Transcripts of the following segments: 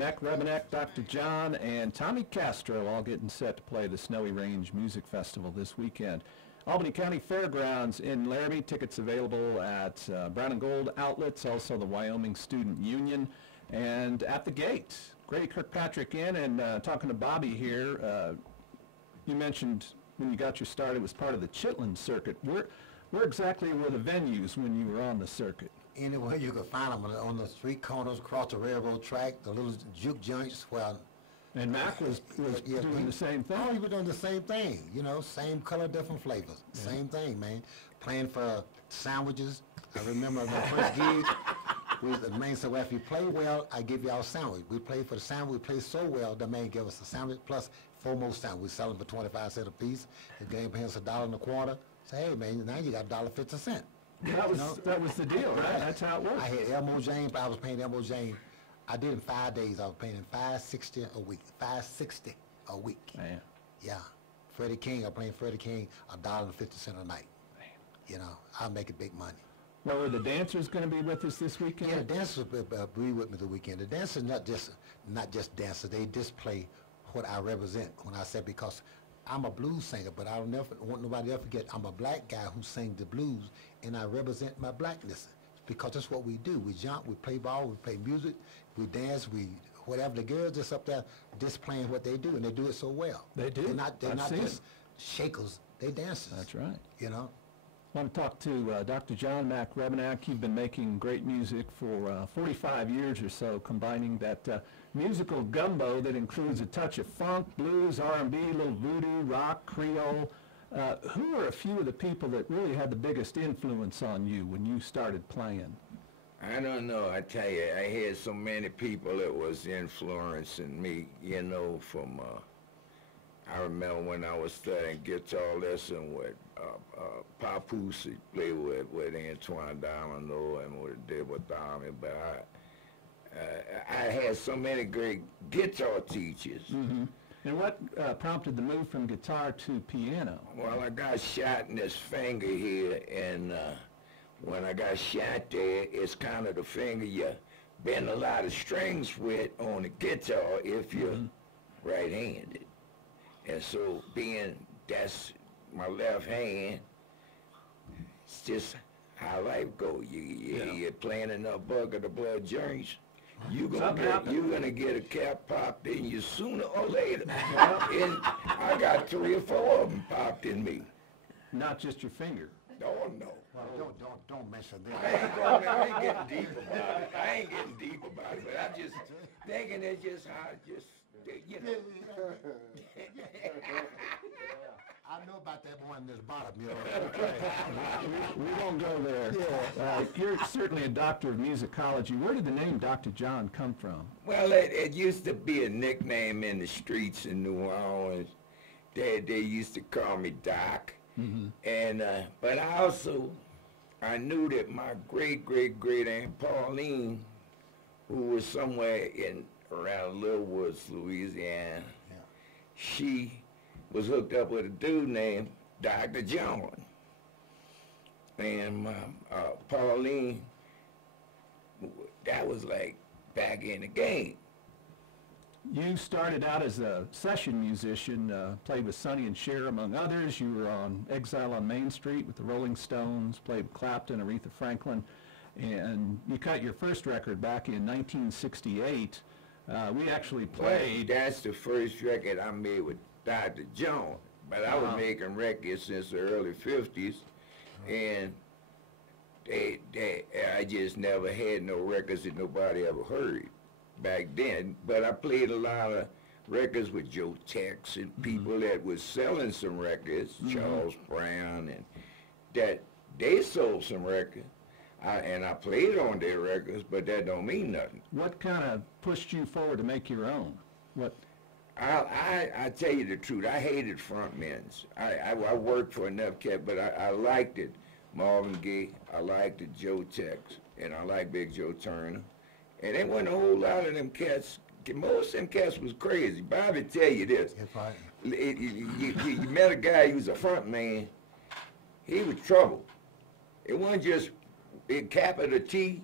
Mac Rebenek, Dr. John, and Tommy Castro all getting set to play the Snowy Range Music Festival this weekend. Albany County Fairgrounds in Laramie. Tickets available at Brown and Gold outlets, also the Wyoming Student Union, and at the gate. Grady Kirkpatrick in, and talking to Bobby here, you mentioned when you got your start it was part of the Chitlin circuit. Where exactly were the venues when you were on the circuit? Anywhere you could find them, on the street corners, across the railroad track, the little juke joints. Well, and Mac was doing the same thing? Oh, he was doing the same thing, you know, same color, different flavors. Yeah. Same thing, man. Playing for sandwiches. I remember my first gig, the man said, well, if you play well, I give y'all a sandwich. We played for the sandwich. We played so well, the man gave us a sandwich plus 4 more sandwiches. We sell them for 25 cents a piece. He gave us $1.25. Say, hey, man, now you got $1.50. That was the deal, right? That's how it worked. I had Elmo James. I was paying Elmo James. I did in 5 days. I was paying him $5.60 a week. $5.60 a week. Man. Yeah. Freddie King. I'm playing Freddie King $1.50 a night. Man. You know, I make it big money. Well, are the dancers going to be with us this weekend? Yeah, the dancers will be with me the weekend. The dancers not just dancers. They display what I represent. When I say, because I'm a blues singer, but I don't never want nobody to forget I'm a black guy who sings the blues, and I represent my blackness because that's what we do. We jump, we play ball, we play music, we dance, we whatever. The girls just up there displaying what they do, and they do it so well. They do. They're not just shakers. They dancers. That's right. You know. I want to talk to Dr. John Mac Rebenek. You've been making great music for 45 years or so, combining that musical gumbo that includes a touch of funk, blues, R&B, a little voodoo, rock, Creole. Who are a few of the people that really had the biggest influence on you when you started playing? I don't know. I tell you, I had so many people that was influencing me, you know, from, I remember when I was studying guitar lesson with Papoose, he played with Antoine Delano and with Deborah Dahmer, but I had so many great guitar teachers. Mm-hmm. And what prompted the move from guitar to piano? Well, I got shot in this finger here, and when I got shot there, it's kind of the finger you bend a lot of strings with on the guitar if you're right-handed. And so being that's my left hand, it's just how life goes. You're playing enough bucket of blood joints, you're gonna get a cap popped in you sooner or later. And I got 3 or 4 of them popped in me. Not just your finger. Oh no. Well, don't mention that. I ain't getting deep about it. I ain't getting deep about it, but I'm just thinking it's just how you know. I know about that one in this bottom, you know. We won't go there. Yeah. You're certainly a doctor of musicology. Where did the name Dr. John come from? Well, it used to be a nickname in the streets in New Orleans. They used to call me Doc. Mm-hmm. And but I knew that my great Aunt Pauline, who was somewhere around Little Woods, Louisiana, she was hooked up with a dude named Dr. John. And Pauline, that was like back in the game. You started out as a session musician, played with Sonny and Cher, among others. You were on Exile on Main Street with the Rolling Stones, played with Clapton, Aretha Franklin, and you cut your first record back in 1968. We actually played... Well, that's the first record I made with Dr. John, but I was making records since the early 50s, and I just never had no records that nobody ever heard back then. But I played a lot of records with Joe Tex and people that was selling some records, Charles Brown, and that they sold some records. And I played on their records, but that don't mean nothing. What kind of pushed you forward to make your own? What? I tell you the truth, I hated frontmen's. I worked for enough cats, but I liked it. Marvin Gaye, I liked it, Joe Tex, and I liked Big Joe Turner. And there wasn't a whole lot of them cats. Most of them cats was crazy. Bobby tell you this. You met a guy who was a front man, he was trouble. It wasn't just big capital T,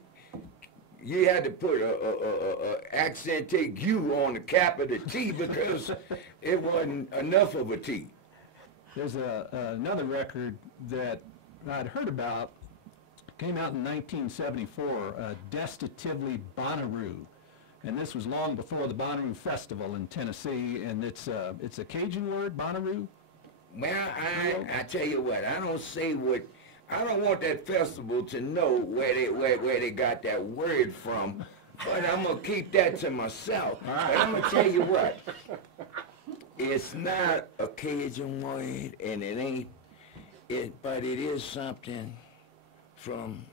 you had to put a accented U on the cap of the T because it wasn't enough of a T. There's another record that I'd heard about, came out in 1974, Destitutively Bonnaroo. And this was long before the Bonnaroo Festival in Tennessee, and it's a Cajun word, Bonnaroo? Well, I tell you what, I don't want that festival to know where they got that word from, but I'm gonna keep that to myself. But I'm gonna tell you what, it's not a Cajun word, and it ain't but it is something from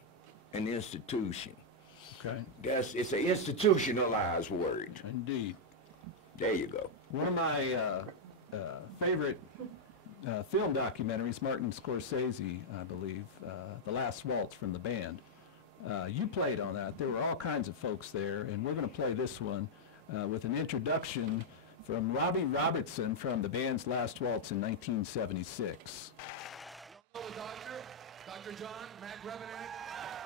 an institution. Okay. It's an institutionalized word. Indeed. There you go. One of my favorite film documentaries, Martin Scorsese, I believe, The Last Waltz from the band. You played on that. There were all kinds of folks there, and we're going to play this one with an introduction from Robbie Robertson from the band's Last Waltz in 1976. Hello, Dr. John McRevenack.